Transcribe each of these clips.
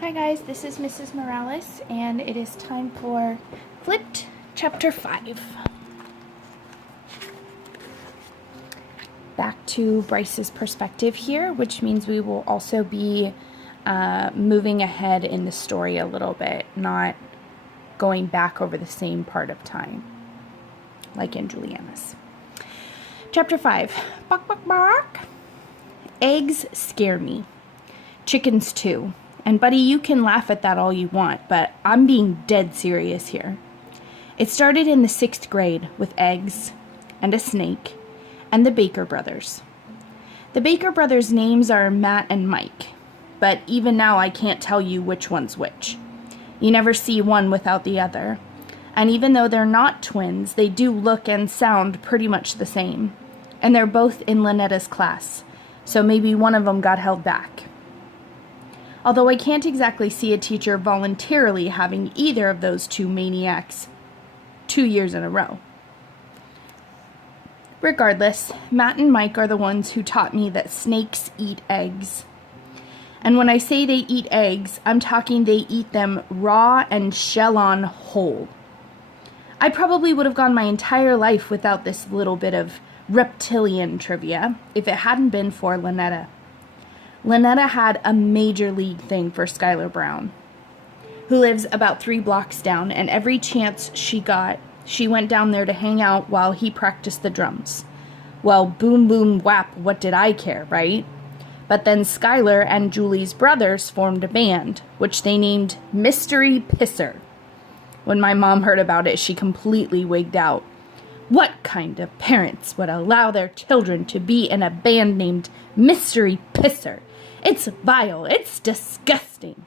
Hi guys, this is Mrs. Morales, and it is time for Flipped Chapter 5. Back to Bryce's perspective here, which means we will also be moving ahead in the story a little bit, not going back over the same part of time, like in Juliana's. Chapter 5. Bok, bok, bok. Eggs scare me. Chickens too. And buddy, you can laugh at that all you want, but I'm being dead serious here. It started in the 6th grade with eggs and a snake and the Baker brothers. The Baker brothers' names are Matt and Mike, but even now I can't tell you which one's which. You never see one without the other. And even though they're not twins, they do look and sound pretty much the same. And they're both in Lynetta's class, so maybe one of them got held back. Although I can't exactly see a teacher voluntarily having either of those two maniacs 2 years in a row. Regardless, Matt and Mike are the ones who taught me that snakes eat eggs. And when I say they eat eggs, I'm talking they eat them raw and shell-on whole. I probably would have gone my entire life without this little bit of reptilian trivia if it hadn't been for Lynetta. Lynetta had a major league thing for Skylar Brown, who lives about 3 blocks down, and every chance she got, she went down there to hang out while he practiced the drums. Well, boom, boom, whap, what did I care, right? But then Skylar and Julie's brothers formed a band, which they named Mystery Pisser. When my mom heard about it, she completely wigged out. What kind of parents would allow their children to be in a band named Mystery Pisser? It's vile. It's disgusting.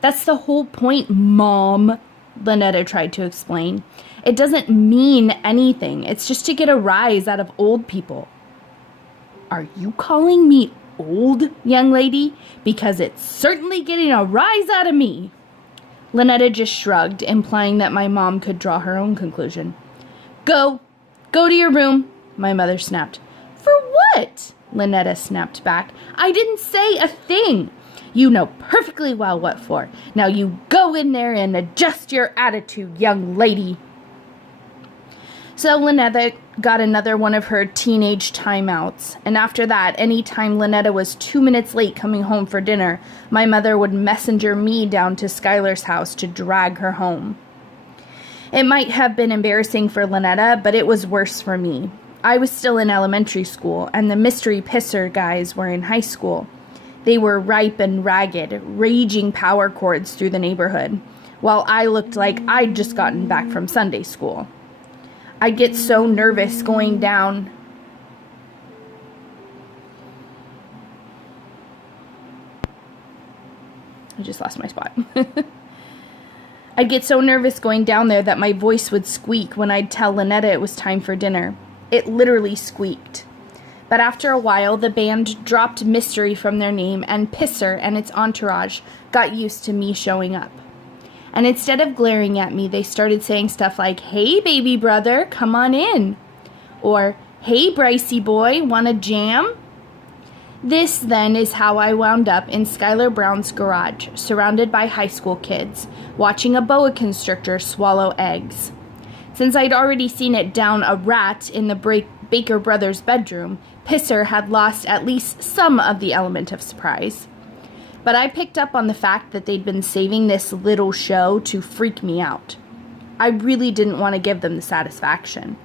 That's the whole point, Mom, Lynetta tried to explain. It doesn't mean anything. It's just to get a rise out of old people. Are you calling me old, young lady? Because it's certainly getting a rise out of me. Lynetta just shrugged, implying that my mom could draw her own conclusion. Go to your room, my mother snapped. For what? Lynetta snapped back. I didn't say a thing. You know perfectly well what for. Now you go in there and adjust your attitude, young lady. So Lynetta got another one of her teenage timeouts, and after that, anytime Lynetta was 2 minutes late coming home for dinner, my mother would messenger me down to Skylar's house to drag her home. It might have been embarrassing for Lynetta, but it was worse for me. I was still in elementary school, and the Mystery Pisser guys were in high school. They were ripe and ragged, raging power chords through the neighborhood, while I looked like I'd just gotten back from Sunday school. I'd get so nervous going down. I just lost my spot. I'd get so nervous going down there that my voice would squeak when I'd tell Lynetta it was time for dinner. It literally squeaked. But after a while, the band dropped Mystery from their name, and Pisser and its entourage got used to me showing up. And instead of glaring at me, they started saying stuff like, "Hey, baby brother, come on in." Or, "Hey, Brycey boy, wanna jam?" This, then, is how I wound up in Skylar Brown's garage, surrounded by high school kids, watching a boa constrictor swallow eggs. Since I'd already seen it down a rat in the Baker brothers' bedroom, Pisser had lost at least some of the element of surprise. But I picked up on the fact that they'd been saving this little show to freak me out. I really didn't want to give them the satisfaction.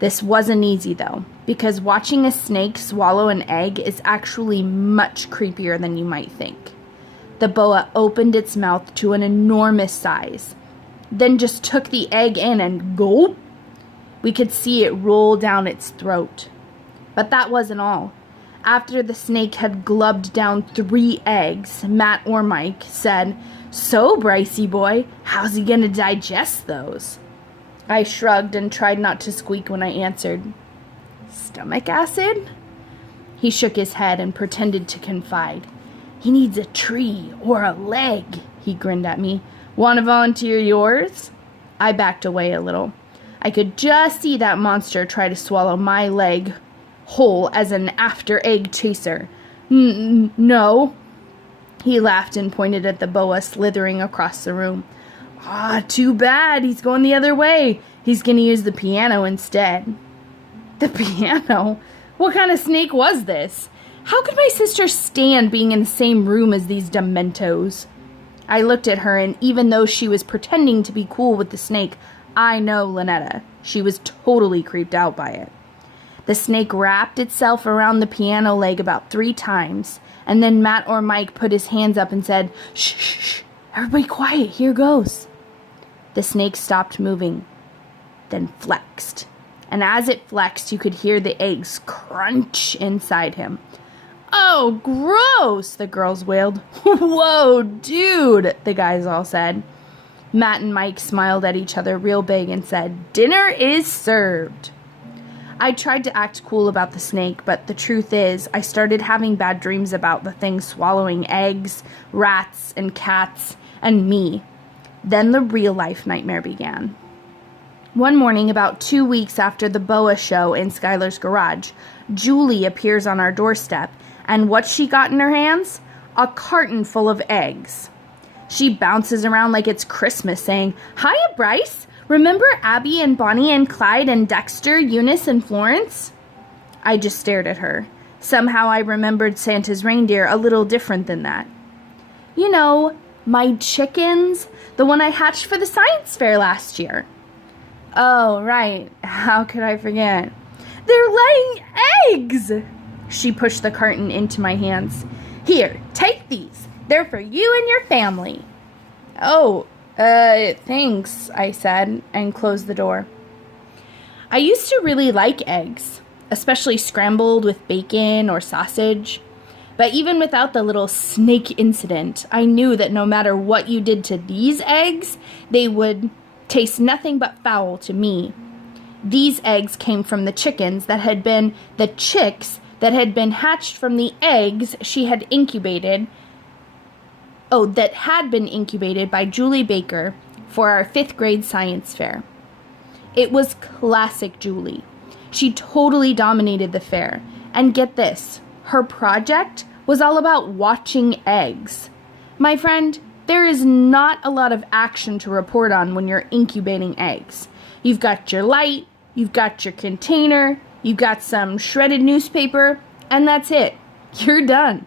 This wasn't easy, though, because watching a snake swallow an egg is actually much creepier than you might think. The boa opened its mouth to an enormous size, then just took the egg in and gulp. We could see it roll down its throat. But that wasn't all. After the snake had glubbed down 3 eggs, Matt or Mike said, "So, Brycey boy, how's he gonna digest those?" I shrugged and tried not to squeak when I answered, "Stomach acid?" He shook his head and pretended to confide. "He needs a tree or a leg," he grinned at me. "Want to volunteer yours?" I backed away a little. I could just see that monster try to swallow my leg whole as an after-egg chaser. No. He laughed and pointed at the boa slithering across the room. Ah, too bad. He's going the other way. He's going to use the piano instead. The piano? What kind of snake was this? How could my sister stand being in the same room as these dementos? I looked at her, and even though she was pretending to be cool with the snake, I know Lynetta. She was totally creeped out by it. The snake wrapped itself around the piano leg about 3 times, and then Matt or Mike put his hands up and said, "Shh, shh, shh, everybody quiet, here goes." The snake stopped moving, then flexed. And as it flexed, you could hear the eggs crunch inside him. "Oh, gross," the girls wailed. "Whoa, dude," the guys all said. Matt and Mike smiled at each other real big and said, "Dinner is served." I tried to act cool about the snake, but the truth is, I started having bad dreams about the thing swallowing eggs, rats, and cats, and me. Then the real-life nightmare began. One morning, about 2 weeks after the boa show in Skylar's garage, Julie appears on our doorstep, and what's she got in her hands? A carton full of eggs. She bounces around like it's Christmas, saying, "Hiya, Bryce! Remember Abby and Bonnie and Clyde and Dexter, Eunice and Florence?" I just stared at her. Somehow I remembered Santa's reindeer a little different than that. "You know, my chickens, the one I hatched for the science fair last year." "Oh, right. How could I forget?" "They're laying eggs!" She pushed the carton into my hands. "Here, take these. They're for you and your family." "Oh, thanks," I said, and closed the door. I used to really like eggs, especially scrambled with bacon or sausage. But even without the little snake incident, I knew that no matter what you did to these eggs, they would taste nothing but foul to me. These eggs came from the chickens that had been the chicks that had been hatched from the eggs she had incubated. That had been incubated by Julie Baker for our 5th grade science fair. It was classic Julie. She totally dominated the fair. And get this, her project was all about watching eggs. My friend, there is not a lot of action to report on when you're incubating eggs. You've got your light, you've got your container, you've got some shredded newspaper, and that's it. You're done.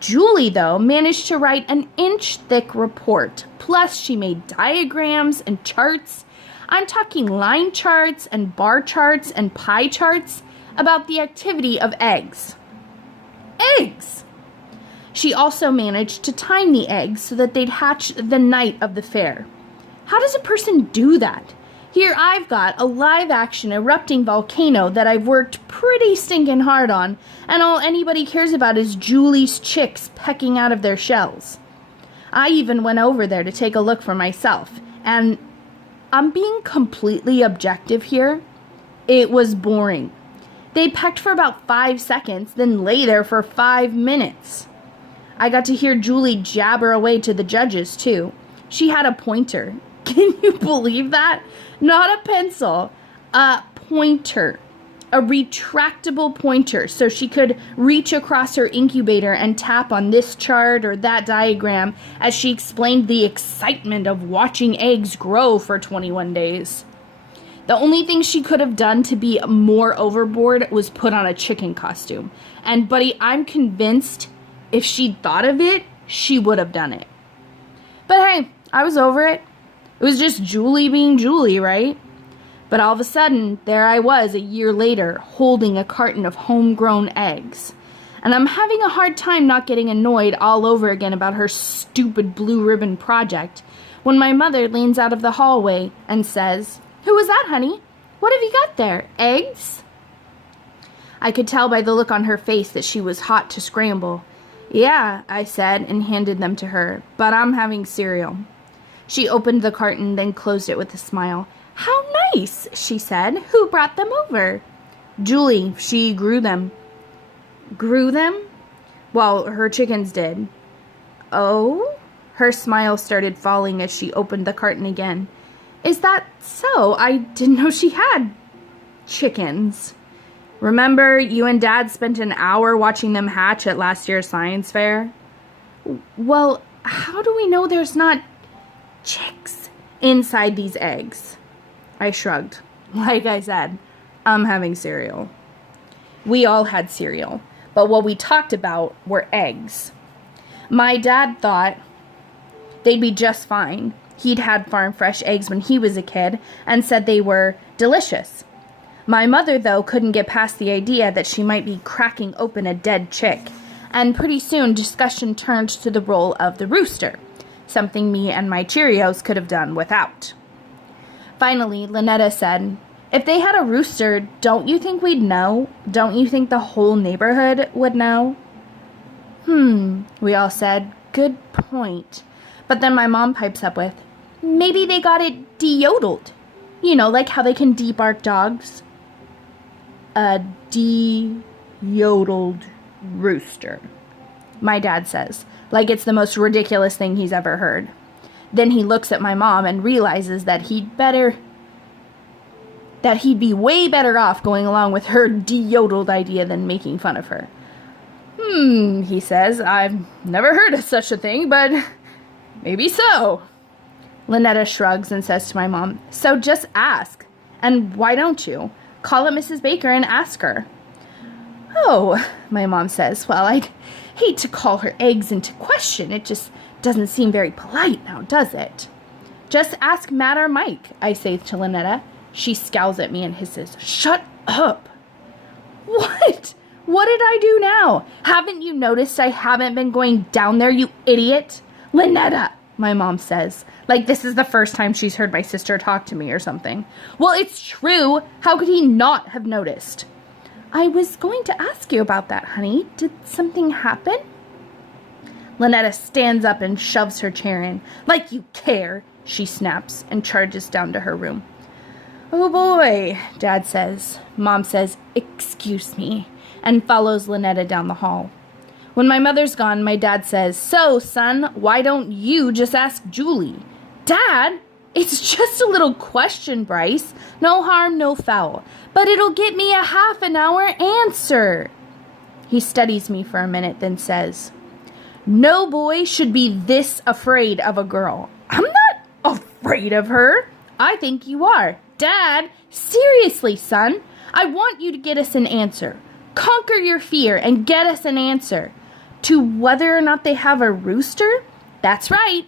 Julie, though, managed to write an inch-thick report. Plus, she made diagrams and charts. I'm talking line charts and bar charts and pie charts about the activity of eggs. Eggs! She also managed to time the eggs so that they'd hatch the night of the fair. How does a person do that? Here I've got a live-action erupting volcano that I've worked pretty stinking hard on, and all anybody cares about is Julie's chicks pecking out of their shells. I even went over there to take a look for myself, and I'm being completely objective here. It was boring. They pecked for about 5 seconds, then lay there for 5 minutes. I got to hear Julie jabber away to the judges, too. She had a pointer. Can you believe that? Not a pencil, a pointer. A retractable pointer, so she could reach across her incubator and tap on this chart or that diagram as she explained the excitement of watching eggs grow for 21 days. The only thing she could have done to be more overboard was put on a chicken costume. And buddy, I'm convinced if she'd thought of it, she would have done it. But hey, I was over it. It was just Julie being Julie, right? But all of a sudden, there I was a year later, holding a carton of homegrown eggs. And I'm having a hard time not getting annoyed all over again about her stupid blue ribbon project, when my mother leans out of the hallway and says, "Who was that, honey? What have you got there? Eggs?" I could tell by the look on her face that she was hot to scramble. "Yeah," I said and handed them to her, "but I'm having cereal." She opened the carton, then closed it with a smile. "How nice," she said. "Who brought them over?" "Julie. She grew them." "Grew them?" "Well, her chickens did." "Oh?" Her smile started falling as she opened the carton again. "Is that so? I didn't know she had chickens." "Remember, you and Dad spent an hour watching them hatch at last year's science fair?" Well, how do we know there's not chicks inside these eggs? I shrugged. Like I said, I'm having cereal. We all had cereal, but what we talked about were eggs. My dad thought they'd be just fine. He'd had farm fresh eggs when he was a kid and said they were delicious. My mother, though, couldn't get past the idea that she might be cracking open a dead chick, and pretty soon discussion turned to the role of the rooster, something me and my Cheerios could have done without. Finally, Lynetta said, "If they had a rooster, don't you think we'd know? Don't you think the whole neighborhood would know?" We all said, "Good point." But then my mom pipes up with, "Maybe they got it de-yodeled. You know, like how they can de-bark dogs." A de-yodeled rooster, my dad says, like it's the most ridiculous thing he's ever heard. Then he looks at my mom and realizes that he'd be way better off going along with her de-yodeled idea than making fun of her. He says, "I've never heard of such a thing, but maybe so." Lynetta shrugs and says to my mom, "So just ask. And why don't you? Call up Mrs. Baker and ask her." "Oh," my mom says, "well, I'd hate to call her eggs into question. It just doesn't seem very polite now, does it?" "Just ask Matt or Mike," I say to Lynetta. She scowls at me and hisses, "Shut up." "What? What did I do now? Haven't you noticed I haven't been going down there, you idiot?" "Lynetta," my mom says, like this is the first time she's heard my sister talk to me or something. "Well, it's true. How could he not have noticed?" "I was going to ask you about that, honey. Did something happen?" Lynetta stands up and shoves her chair in. "Like you care," she snaps and charges down to her room. "Oh boy," Dad says. Mom says, "Excuse me," and follows Lynetta down the hall. When my mother's gone, my dad says, "So, son, why don't you just ask Julie?" "Dad, it's just a little question, Bryce. No harm, no foul. But it'll get me a half an hour answer." He studies me for a minute, then says, "No boy should be this afraid of a girl." "I'm not afraid of her." "I think you are." "Dad, seriously, son, I want you to get us an answer. Conquer your fear and get us an answer. To whether or not they have a rooster?" "That's right."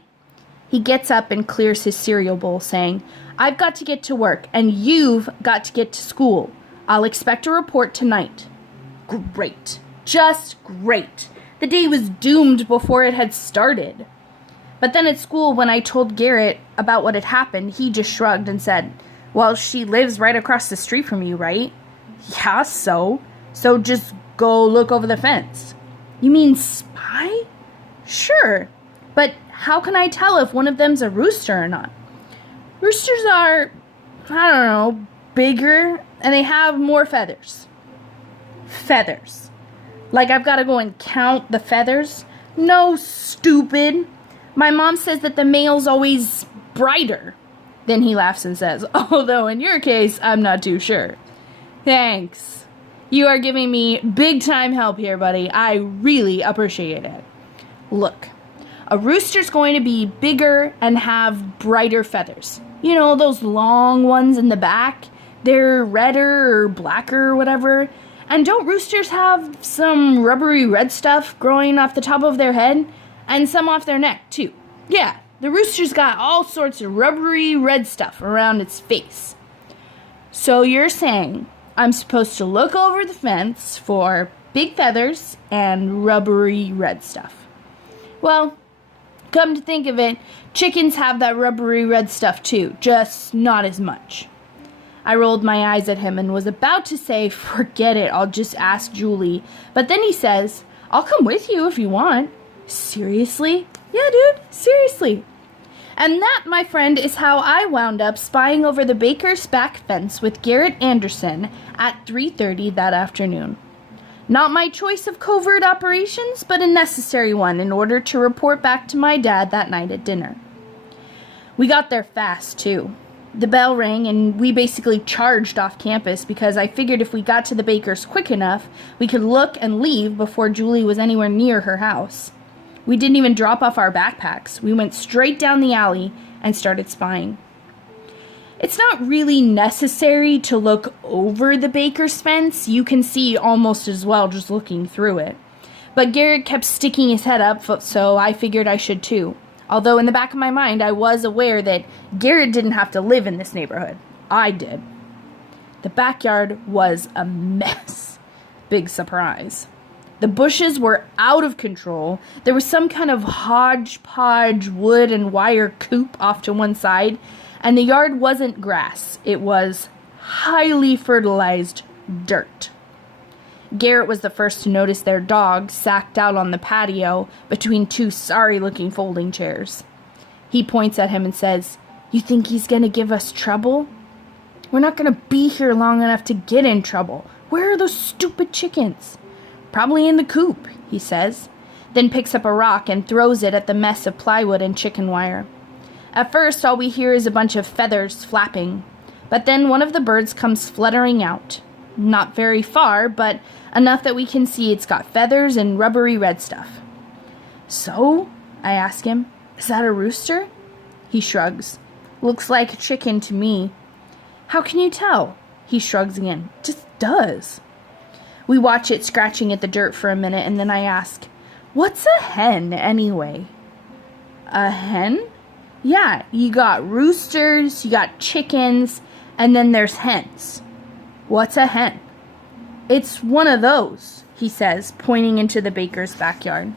He gets up and clears his cereal bowl, saying, "I've got to get to work, and you've got to get to school. I'll expect a report tonight." Great. Just great. The day was doomed before it had started. But then at school, when I told Garrett about what had happened, he just shrugged and said, "Well, she lives right across the street from you, right?" "Yeah, so just go look over the fence." "You mean spy?" "Sure. But how can I tell if one of them's a rooster or not?" "Roosters are, I don't know, bigger, and they have more feathers." "Feathers? Like I've got to go and count the feathers?" "No, stupid. My mom says that the male's always brighter." Then he laughs and says, "Although in your case, I'm not too sure." "Thanks. You are giving me big time help here, buddy. I really appreciate it." "Look, a rooster's going to be bigger and have brighter feathers. You know, those long ones in the back. They're redder or blacker or whatever. And don't roosters have some rubbery red stuff growing off the top of their head? And some off their neck, too. Yeah, the rooster's got all sorts of rubbery red stuff around its face." "So you're saying I'm supposed to look over the fence for big feathers and rubbery red stuff. Well, come to think of it, chickens have that rubbery red stuff too, just not as much." I rolled my eyes at him and was about to say, "Forget it, I'll just ask Julie." But then he says, "I'll come with you if you want." "Seriously?" "Yeah, dude, seriously." And that, my friend, is how I wound up spying over the Baker's back fence with Garrett Anderson at 3:30 that afternoon. Not my choice of covert operations, but a necessary one in order to report back to my dad that night at dinner. We got there fast, too. The bell rang and we basically charged off campus because I figured if we got to the Bakers quick enough, we could look and leave before Julie was anywhere near her house. We didn't even drop off our backpacks. We went straight down the alley and started spying. It's not really necessary to look over the baker's fence. You can see almost as well just looking through it. But Garrett kept sticking his head up, so I figured I should too. Although in the back of my mind, I was aware that Garrett didn't have to live in this neighborhood. I did. The backyard was a mess. Big surprise. The bushes were out of control. There was some kind of hodgepodge wood and wire coop off to one side, and the yard wasn't grass. It was highly fertilized dirt. Garrett was the first to notice their dog sacked out on the patio between two sorry-looking folding chairs. He points at him and says, "You think he's going to give us trouble? We're not going to be here long enough to get in trouble. Where are those stupid chickens?" "Probably in the coop," he says, then picks up a rock and throws it at the mess of plywood and chicken wire. At first, all we hear is a bunch of feathers flapping, but then one of the birds comes fluttering out. Not very far, but enough that we can see it's got feathers and rubbery red stuff. "So?" I ask him. "Is that a rooster?" He shrugs. "Looks like a chicken to me." "How can you tell?" He shrugs again. "Just does." We watch it scratching at the dirt for a minute, and then I ask, "What's a hen, anyway?" "A hen?" "Yeah, you got roosters, you got chickens, and then there's hens." "What's a hen?" "It's one of those," he says, pointing into the baker's backyard.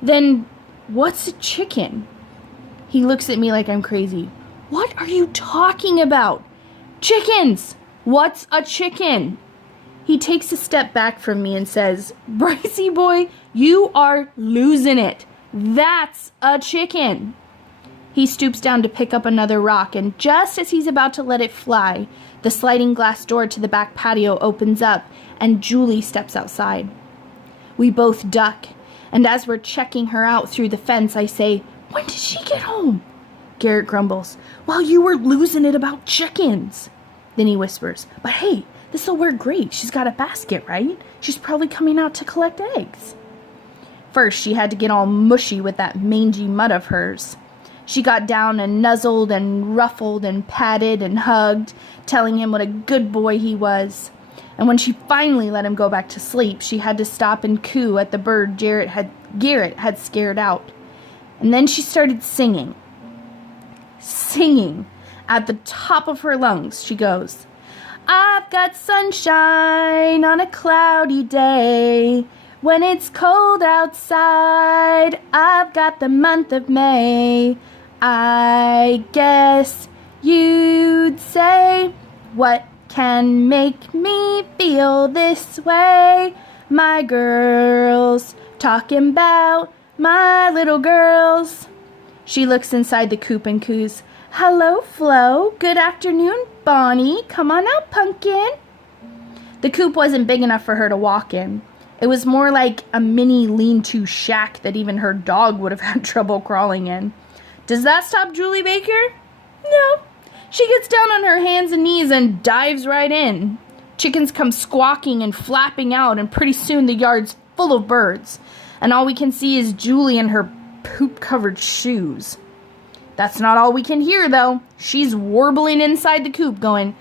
"Then what's a chicken?" He looks at me like I'm crazy. "What are you talking about? Chickens! What's a chicken?" He takes a step back from me and says, "Brycey boy, you are losing it. That's a chicken." He stoops down to pick up another rock, and just as he's about to let it fly, the sliding glass door to the back patio opens up, and Julie steps outside. We both duck, and as we're checking her out through the fence, I say, "When did she get home?" Garrett grumbles, "Well, you were losing it about chickens." Then he whispers, "But hey, this'll work great. She's got a basket, right? She's probably coming out to collect eggs." First, she had to get all mushy with that mangy mutt of hers. She got down and nuzzled and ruffled and patted and hugged, telling him what a good boy he was. And when she finally let him go back to sleep, she had to stop and coo at the bird Garrett had scared out. And then she started singing. Singing at the top of her lungs. She goes, "I've got sunshine on a cloudy day. When it's cold outside, I've got the month of May. I guess you'd say, what can make me feel this way? My girls, talking about my little girls." She looks inside the coop and coos, "Hello, Flo. Good afternoon, Bonnie. Come on out, pumpkin." The coop wasn't big enough for her to walk in. It was more like a mini lean-to shack that even her dog would have had trouble crawling in. Does that stop Julie Baker? No. She gets down on her hands and knees and dives right in. Chickens come squawking and flapping out, and pretty soon the yard's full of birds, and all we can see is Julie in her poop-covered shoes. That's not all we can hear, though. She's warbling inside the coop going,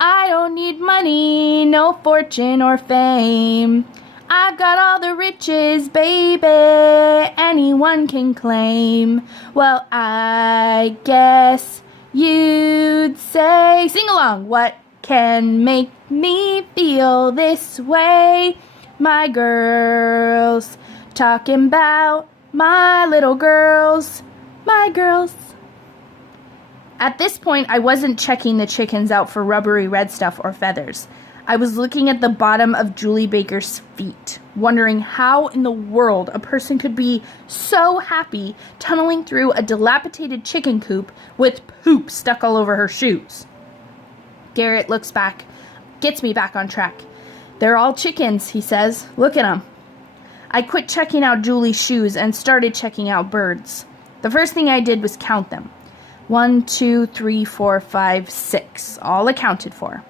"I don't need money, no fortune or fame. I've got all the riches, baby, anyone can claim. Well, I guess you'd say," sing along, "what can make me feel this way? My girls, talking about my little girls, my girls." At this point, I wasn't checking the chickens out for rubbery red stuff or feathers. I was looking at the bottom of Julie Baker's feet, wondering how in the world a person could be so happy tunneling through a dilapidated chicken coop with poop stuck all over her shoes. Garrett looks back, gets me back on track. "They're all chickens," he says. "Look at them." I quit checking out Julie's shoes and started checking out birds. The first thing I did was count them. 1, 2, 3, 4, 5, 6, all accounted for.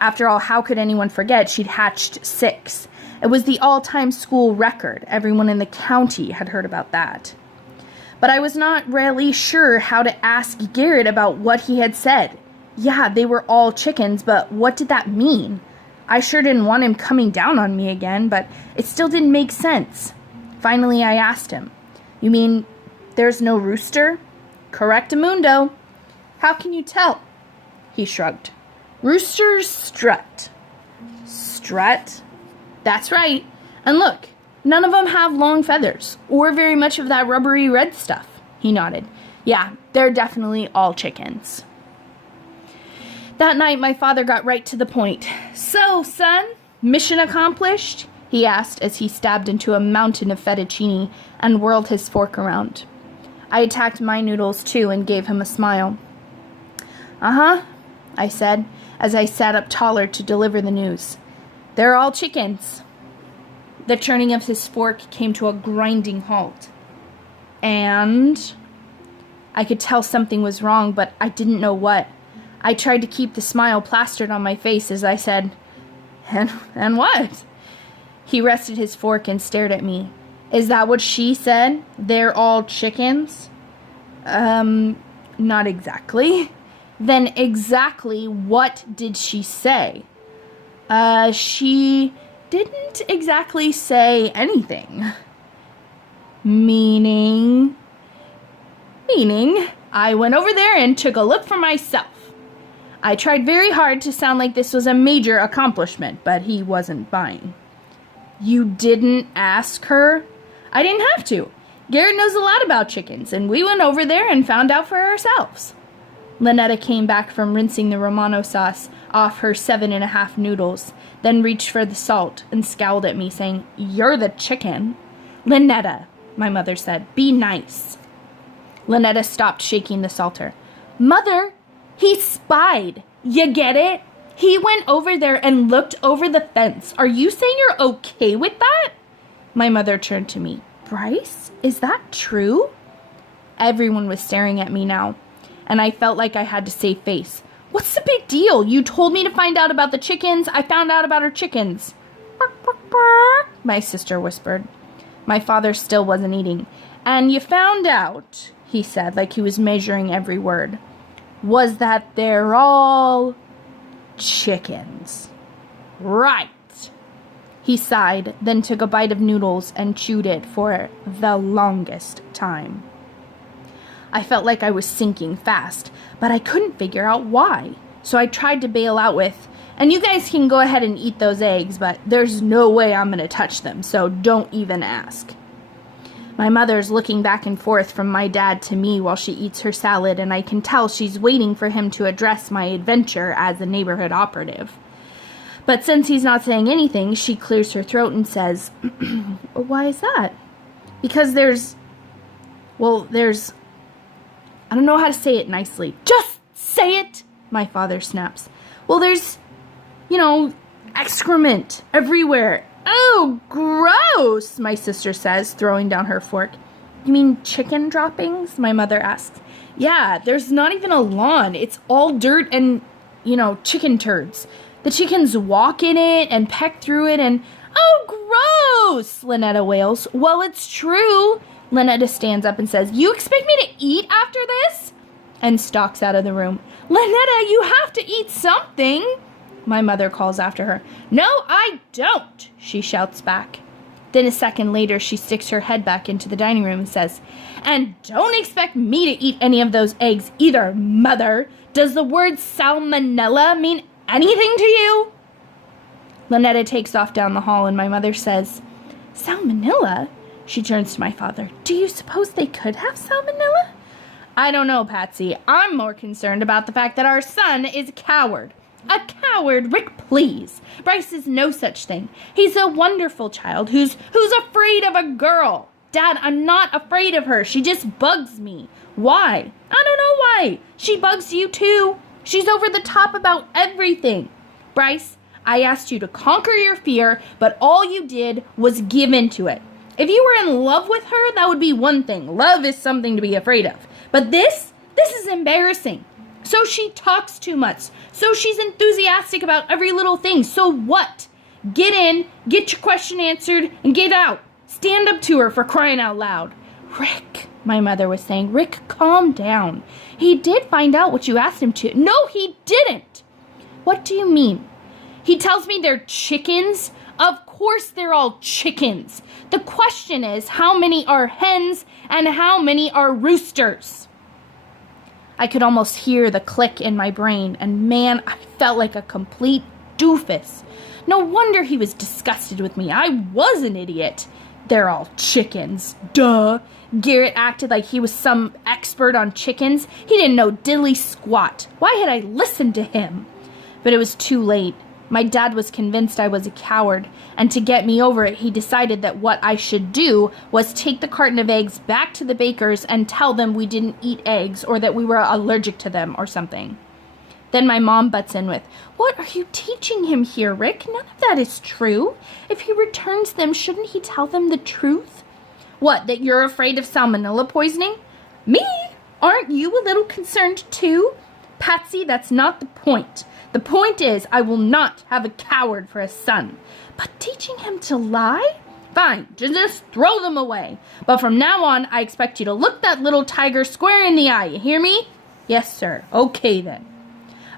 After all, how could anyone forget she'd hatched 6? It was the all-time school record. Everyone in the county had heard about that. But I was not really sure how to ask Garrett about what he had said. Yeah, they were all chickens, but what did that mean? I sure didn't want him coming down on me again, but it still didn't make sense. Finally, I asked him, "You mean there's no rooster?" "Correctamundo." "How can you tell?" He shrugged. "Roosters strut." "Strut?" "That's right. And look, none of them have long feathers, or very much of that rubbery red stuff." He nodded. "Yeah, they're definitely all chickens." That night, my father got right to the point. "So, son, mission accomplished?" he asked as he stabbed into a mountain of fettuccine and whirled his fork around. I attacked my noodles too and gave him a smile. "Uh-huh," I said as I sat up taller to deliver the news. "They're all chickens." The churning of his fork came to a grinding halt. And I could tell something was wrong, but I didn't know what. I tried to keep the smile plastered on my face as I said, And what?" He rested his fork and stared at me. "Is that what she said? They're all chickens?" Not exactly." "Then exactly what did she say?" She didn't exactly say anything." Meaning, I went over there and took a look for myself." I tried very hard to sound like this was a major accomplishment, but he wasn't buying. "You didn't ask her?" "I didn't have to. Garrett knows a lot about chickens, and we went over there and found out for ourselves." Lynetta came back from rinsing the Romano sauce off her 7.5 noodles, then reached for the salt and scowled at me, saying, "You're the chicken." "Lynetta," my mother said, "be nice." Lynetta stopped shaking the salter. "Mother, he spied. You get it? He went over there and looked over the fence. Are you saying you're okay with that?" My mother turned to me. "Bryce, is that true?" Everyone was staring at me now, and I felt like I had to save face. "What's the big deal? You told me to find out about the chickens. I found out about her chickens." "Bark, bark, bark," my sister whispered. My father still wasn't eating. "And you found out," he said, like he was measuring every word, "was that they're all chickens." "Right." He sighed, then took a bite of noodles and chewed it for the longest time. I felt like I was sinking fast, but I couldn't figure out why. So I tried to bail out with, "And you guys can go ahead and eat those eggs, but there's no way I'm going to touch them, so don't even ask." My mother's looking back and forth from my dad to me while she eats her salad, and I can tell she's waiting for him to address my adventure as a neighborhood operative. But since he's not saying anything, she clears her throat and says, "Why is that?" "Because there's, I don't know how to say it nicely." "Just say it," my father snaps. "Well, there's, excrement everywhere." "Oh, gross," my sister says, throwing down her fork. "You mean chicken droppings?" my mother asks. "Yeah, there's not even a lawn. It's all dirt and, chicken turds. The chickens walk in it and peck through it and..." "Oh, gross," Lynetta wails. "Well, it's true." Lynetta stands up and says, "You expect me to eat after this?" and stalks out of the room. "Lynetta, you have to eat something," my mother calls after her. "No, I don't," she shouts back. Then a second later, she sticks her head back into the dining room and says, "And don't expect me to eat any of those eggs either, Mother. Does the word salmonella mean anything to you?" Lynetta takes off down the hall and my mother says, "Salmonella?" She turns to my father. "Do you suppose they could have salmonella?" "I don't know, Patsy. I'm more concerned about the fact that our son is a coward." "A coward? Rick, please. Bryce is no such thing. He's a wonderful child who's afraid of a girl." "Dad, I'm not afraid of her. She just bugs me." "Why?" "I don't know why. She bugs you too. She's over the top about everything." "Bryce, I asked you to conquer your fear, but all you did was give in to it. If you were in love with her, that would be one thing. Love is something to be afraid of. But this is embarrassing. So she talks too much. So she's enthusiastic about every little thing. So what? Get in, get your question answered, and get out. Stand up to her, for crying out loud. Rick, my mother was saying, Rick, calm down. He did find out what you asked him to. No, he didn't. What do you mean? He tells me they're chickens. Of course they're all chickens. The question is, how many are hens and how many are roosters? I could almost hear the click in my brain, and man, I felt like a complete doofus. No wonder he was disgusted with me. I was an idiot. They're all chickens. Duh. Garrett acted like he was some expert on chickens. He didn't know diddly squat. Why had I listened to him? But it was too late. My dad was convinced I was a coward, and to get me over it, he decided that what I should do was take the carton of eggs back to the bakers and tell them we didn't eat eggs or that we were allergic to them or something. Then my mom butts in with, What are you teaching him here, Rick? None of that is true. If he returns them, shouldn't he tell them the truth? What, that you're afraid of salmonella poisoning? Me? Aren't you a little concerned too? Patsy, that's not the point. The point is, I will not have a coward for a son. But teaching him to lie? Fine, just throw them away. But from now on, I expect you to look that little tiger square in the eye. You hear me? Yes, sir. Okay, then.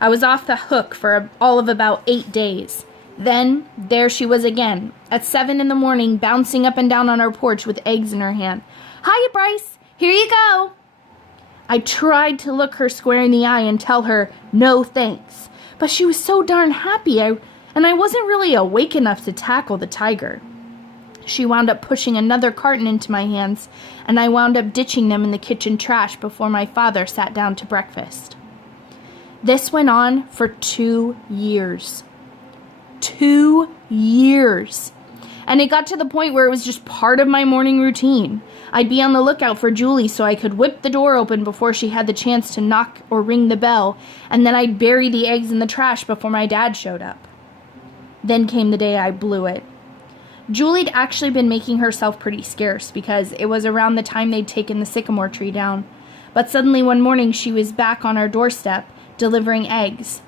I was off the hook for all of about 8 days. Then, there she was again, at 7 in the morning, bouncing up and down on our porch with eggs in her hand. Hiya, Bryce. Here you go. I tried to look her square in the eye and tell her, no thanks. But she was so darn happy, and I wasn't really awake enough to tackle the tiger. She wound up pushing another carton into my hands, and I wound up ditching them in the kitchen trash before my father sat down to breakfast. This went on for 2 years. 2 years. And it got to the point where it was just part of my morning routine. I'd be on the lookout for Julie so I could whip the door open before she had the chance to knock or ring the bell, and then I'd bury the eggs in the trash before my dad showed up. Then came the day I blew it. Julie'd actually been making herself pretty scarce because it was around the time they'd taken the sycamore tree down. But suddenly one morning she was back on our doorstep, delivering eggs.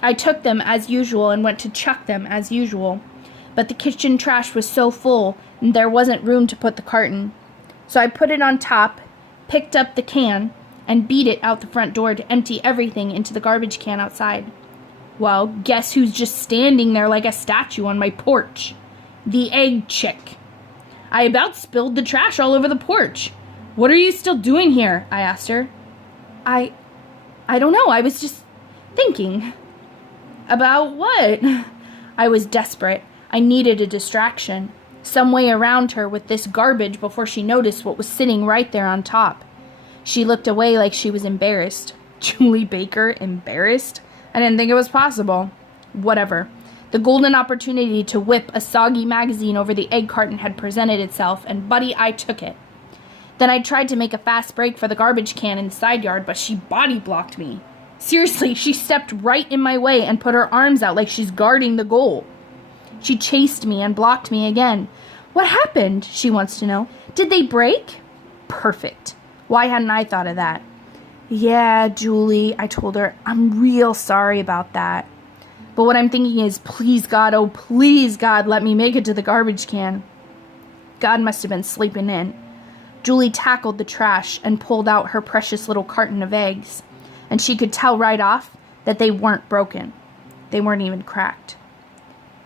I took them as usual and went to chuck them as usual. But the kitchen trash was so full, and there wasn't room to put the carton. So I put it on top, picked up the can, and beat it out the front door to empty everything into the garbage can outside. Well, guess who's just standing there like a statue on my porch? The egg chick. I about spilled the trash all over the porch. What are you still doing here? I asked her. I don't know. I was just thinking. About what? I was desperate. I needed a distraction. Some way around her with this garbage before she noticed what was sitting right there on top. She looked away like she was embarrassed. Julie Baker, embarrassed? I didn't think it was possible. Whatever. The golden opportunity to whip a soggy magazine over the egg carton had presented itself, and buddy, I took it. Then I tried to make a fast break for the garbage can in the side yard, but she body blocked me. Seriously, she stepped right in my way and put her arms out like she's guarding the goal. She chased me and blocked me again. What happened? She wants to know. Did they break? Perfect. Why hadn't I thought of that? Yeah, Julie, I told her, I'm real sorry about that. But what I'm thinking is, please God, oh please God, let me make it to the garbage can. God must have been sleeping in. Julie tackled the trash and pulled out her precious little carton of eggs. And she could tell right off that they weren't broken. They weren't even cracked.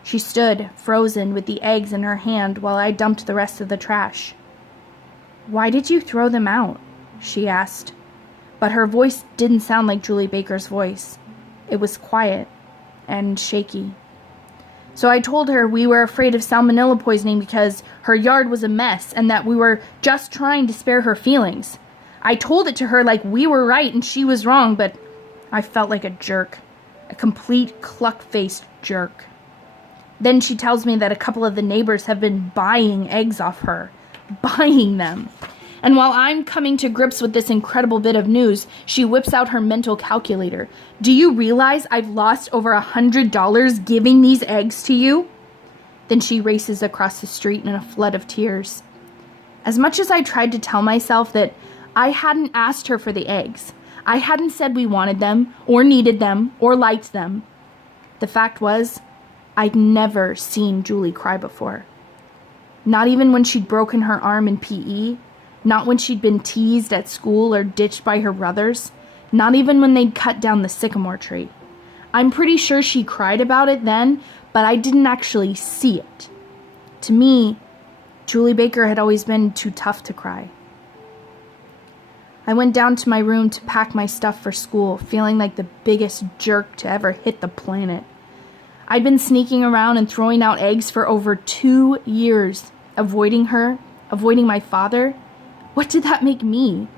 She stood, frozen, with the eggs in her hand while I dumped the rest of the trash. Why did you throw them out? She asked. But her voice didn't sound like Julie Baker's voice. It was quiet and shaky. So I told her we were afraid of salmonella poisoning because her yard was a mess and that we were just trying to spare her feelings. I told it to her like we were right and she was wrong, but I felt like a jerk. A complete cluck-faced jerk. Then she tells me that a couple of the neighbors have been buying eggs off her. Buying them. And while I'm coming to grips with this incredible bit of news, she whips out her mental calculator. Do you realize I've lost over $100 giving these eggs to you? Then she races across the street in a flood of tears. As much as I tried to tell myself that I hadn't asked her for the eggs, I hadn't said we wanted them, or needed them, or liked them, the fact was, I'd never seen Julie cry before. Not even when she'd broken her arm in PE, not when she'd been teased at school or ditched by her brothers, not even when they'd cut down the sycamore tree. I'm pretty sure she cried about it then, but I didn't actually see it. To me, Julie Baker had always been too tough to cry. I went down to my room to pack my stuff for school, feeling like the biggest jerk to ever hit the planet. I'd been sneaking around and throwing out eggs for over 2 years, avoiding her, avoiding my father. What did that make me?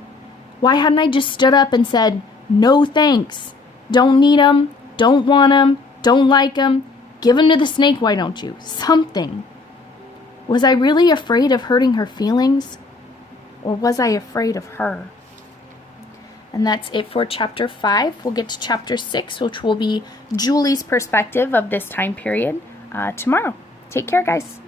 Why hadn't I just stood up and said, no thanks, don't need 'em, don't want 'em, don't like 'em, give 'em to the snake, why don't you? Something. Was I really afraid of hurting her feelings? Or was I afraid of her? And that's it for chapter 5. We'll get to chapter 6, which will be Julie's perspective of this time period tomorrow. Take care, guys.